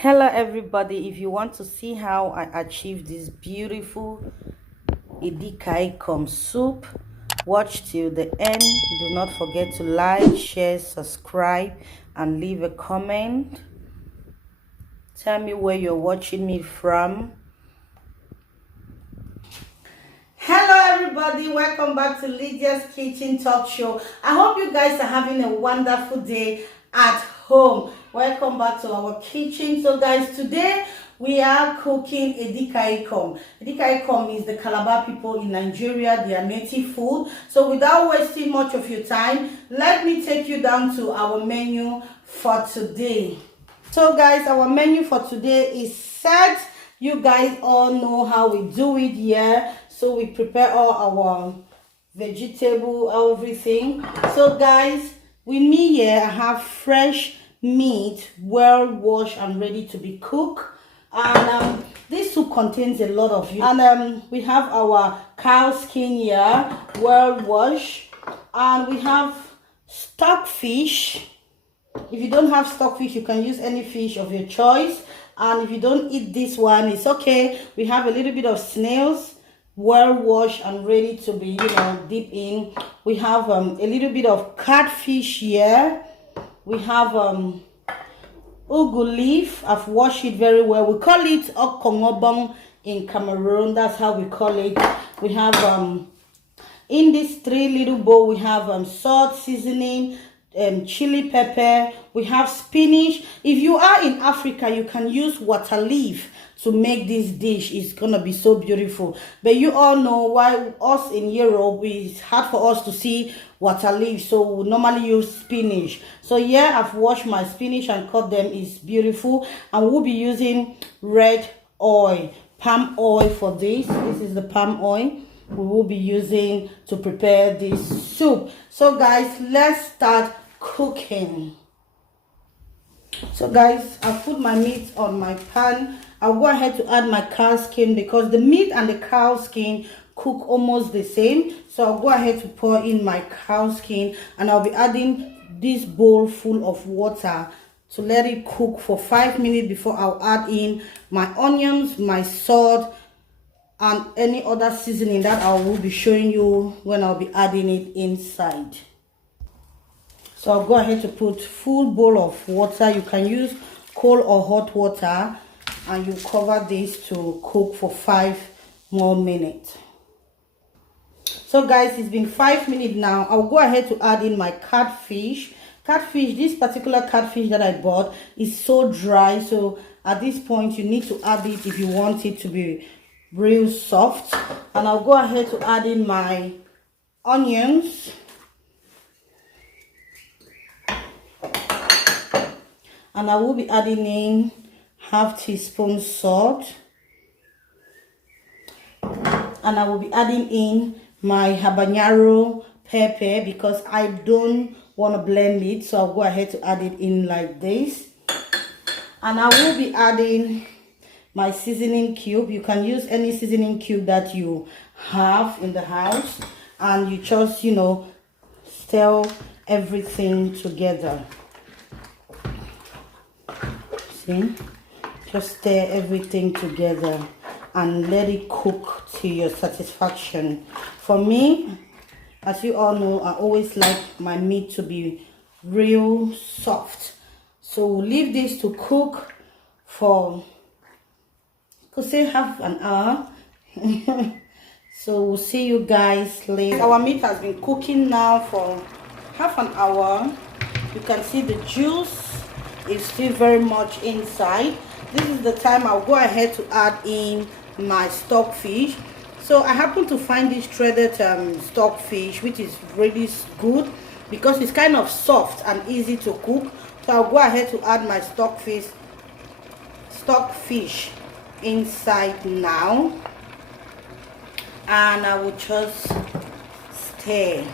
Hello everybody, if you want to see how I achieved this beautiful EDIKONG soup, watch till the end. Do not forget to like, share, subscribe and leave a comment. Tell me where you're watching me from. Hello everybody, welcome back to Lydia's Kitchen Talk Show. I hope you guys are having a wonderful day at home. Welcome back to our kitchen. So guys, today we are cooking EDIKONG. EDIKONG is the Calabar people in Nigeria, their native food. So without wasting much of your time, let me take you down to our menu for today. So guys, our menu for today is set. You guys all know how we do it here. So we prepare all our vegetable, everything. So guys, with me here, I have fresh meat, well washed and ready to be cooked. And this soup contains a lot of and we have our cow skin here, well washed, and we have stock fish. If you don't have stock fish, you can use any fish of your choice. And if you don't eat this one, it's okay. We have a little bit of snails, well washed and ready to be, dip in. We have a little bit of catfish here. We have ugu leaf. I've washed it very well. We call it okongobong in Cameroon. That's how we call it. We have in this 3 little bowl, we have salt, seasoning, chili pepper. We have spinach. If you are in Africa, you can use water leaf to make this dish. It's gonna be so beautiful. But you all know why us in Europe, it's hard for us to see water leaf, so we normally use spinach. So yeah, I've washed my spinach and cut them. It's beautiful. And we'll be using red oil, palm oil for this. This is the palm oil we will be using to prepare this soup. So guys, let's start cooking. So guys, I put my meat on my pan. I'll go ahead to add my cow skin because the meat and the cow skin cook almost the same. So I'll go ahead to pour in my cow skin, and I'll be adding this bowl full of water to let it cook for 5 minutes before I'll add in my onions, my salt, and any other seasoning that I will be showing you when I'll be adding it inside. So I'll go ahead to put full bowl of water. You can use cold or hot water, and you cover this to cook for 5 more minutes. So guys, it's been 5 minutes now. I'll go ahead to add in my catfish. This particular catfish that I bought is so dry, so at this point you need to add it if you want it to be real soft. And I'll go ahead to add in my onions, and I will be adding in ½ teaspoon salt, and I will be adding in my habanero pepper because I don't want to blend it, so I'll go ahead to add it in like this. And I will be adding my seasoning cube. You can use any seasoning cube that you have in the house, and you just stir everything together. See, just stir everything together and let it cook to your satisfaction. For me, as you all know, I always like my meat to be real soft, so we'll leave this to cook for, could say, half an hour. So we'll see you guys later. Our meat has been cooking now for half an hour. You can see the juice is still very much inside. This is the time I'll go ahead to add in my stock fish. So I happen to find this shredded stock fish, which is really good because it's kind of soft and easy to cook. So I'll go ahead to add my stock fish inside now, and I will just stir.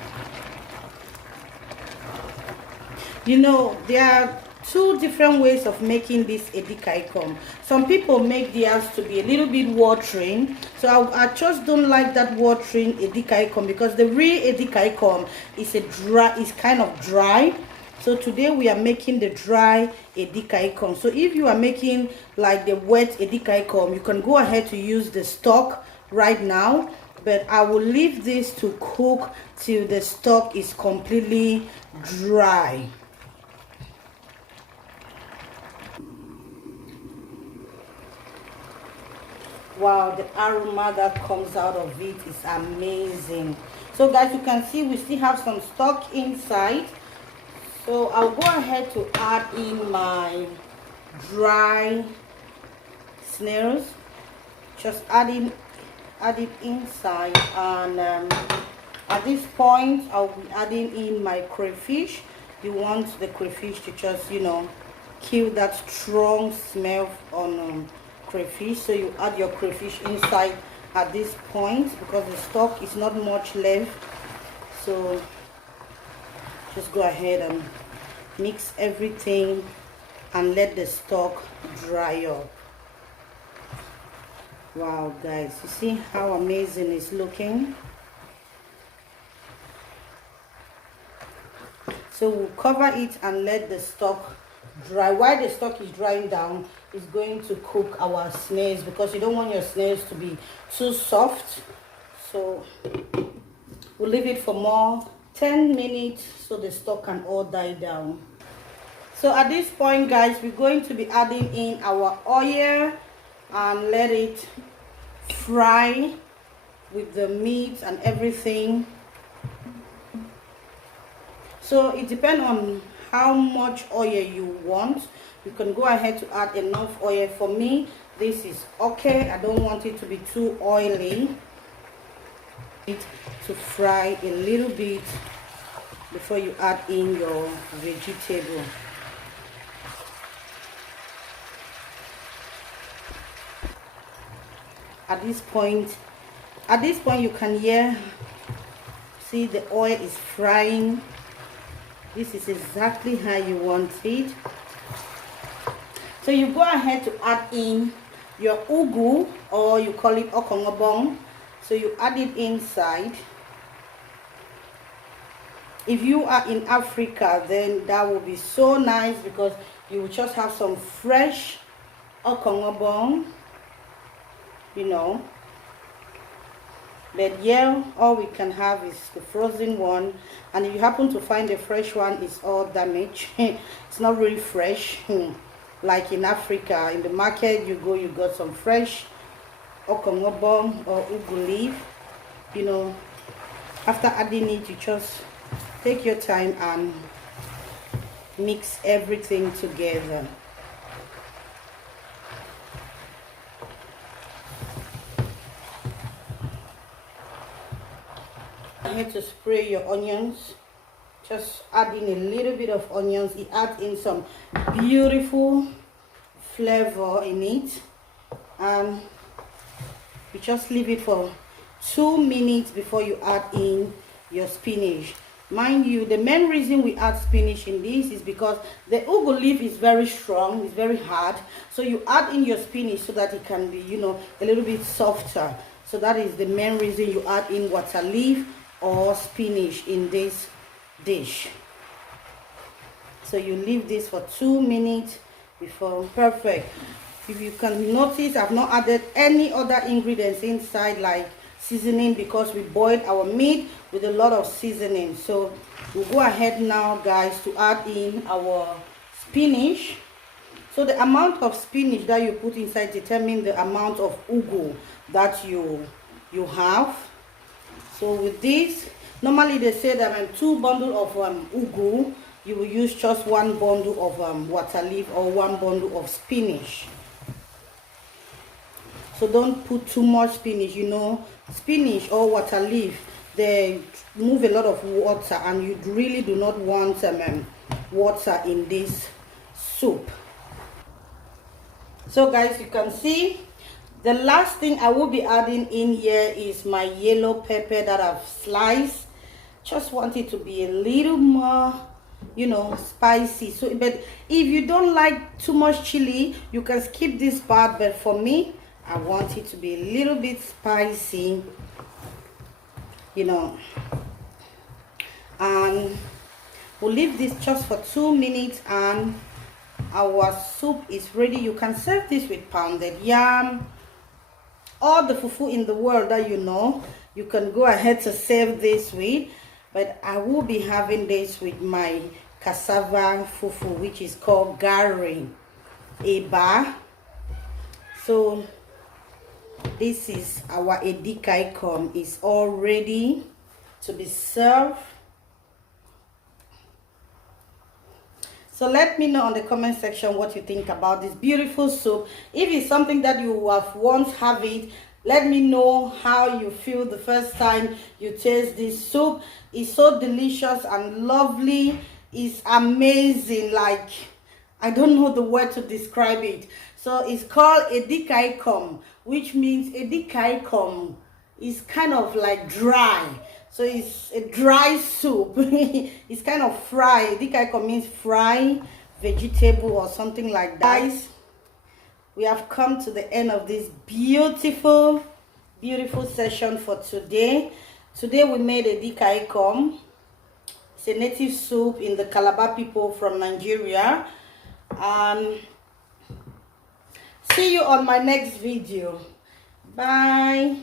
There are 2 different ways of making this EDIKONG. Some people make theirs to be a little bit watering, so I just don't like that watering EDIKONG because the real EDIKONG is kind of dry. So today we are making the dry EDIKONG. So if you are making like the wet EDIKONG, you can go ahead to use the stock right now, but I will leave this to cook till the stock is completely dry. Wow, the aroma that comes out of it is amazing. So guys, you can see we still have some stock inside. So I'll go ahead to add in my dry snails. Just add it inside, and at this point I'll be adding in my crayfish. You want the crayfish to just, you know, kill that strong smell on crayfish. So you add your crayfish inside at this point because the stock is not much left. So just go ahead and mix everything and let the stock dry up. Wow guys, you see how amazing it's looking? So we'll cover it and let the stock dry. While the stock is drying down, it's going to cook our snails, because you don't want your snails to be too soft. So we'll leave it for more 10 minutes so the stock can all die down. So at this point guys, we're going to be adding in our oil and let it fry with the meat and everything. So it depends on how much oil you want. You can go ahead to add enough oil. For me, this is okay. I don't want it to be too oily. To fry a little bit before you add in your vegetable. At this point you can hear, see the oil is frying. This is exactly how you want it. So you go ahead to add in your ugu, or you call it okongobong. So you add it inside. If you are in Africa, then that will be so nice, because you will just have some fresh okongobong, you know. But yeah, all we can have is the frozen one, and if you happen to find the fresh one, it's all damaged. It's not really fresh. Like in Africa, in the market you go, you got some fresh okongobong or ugu leaf. You know, after adding it, you just take your time and mix everything together. You need to spray your onions. Just add in a little bit of onions. It adds in some beautiful flavor in it, and you just leave it for 2 minutes before you add in your spinach. Mind you, the main reason we add spinach in this is because the ugu leaf is very strong, it's very hard. So you add in your spinach so that it can be, you know, a little bit softer. So that is the main reason you add in water leaf or spinach in this dish. So you leave this for 2 minutes before. Perfect. If you can notice, I've not added any other ingredients inside like seasoning, because we boiled our meat with a lot of seasoning. So we'll go ahead now guys to add in our spinach. So the amount of spinach that you put inside determines the amount of ugu that you have. So with this, normally they say that when 2 bundles of ugu, you will use just 1 bundle of water leaf or 1 bundle of spinach. So don't put too much spinach. You know, spinach or water leaf, they move a lot of water, and you really do not want water in this soup. So guys, you can see the last thing I will be adding in here is my yellow pepper that I've sliced. Just want it to be a little more, you know, spicy. So but if you don't like too much chili, you can skip this part, but for me, I want it to be a little bit spicy, you know. And We'll leave this just for 2 minutes and our soup is ready. You can serve this with pounded yam, all the fufu in the world that you know. You can go ahead to serve this with, but I will be having this with my cassava fufu, which is called gari eba. So this is our EDIKONG. It's all ready to be served. So let me know on the comment section what you think about this beautiful soup. If it's something that you have once have it, let me know how you feel the first time you taste this soup. It's so delicious and lovely. It's amazing. Like, I don't know the word to describe it. So it's called EDIKONG, which means EDIKONG is kind of like dry. So it's a dry soup. It's kind of fried. EDIKONG means fry vegetable or something like that. Guys, we have come to the end of this beautiful session for today. Today we made EDIKONG. It's a native soup in the Calabar people from Nigeria. See you on my next video. Bye.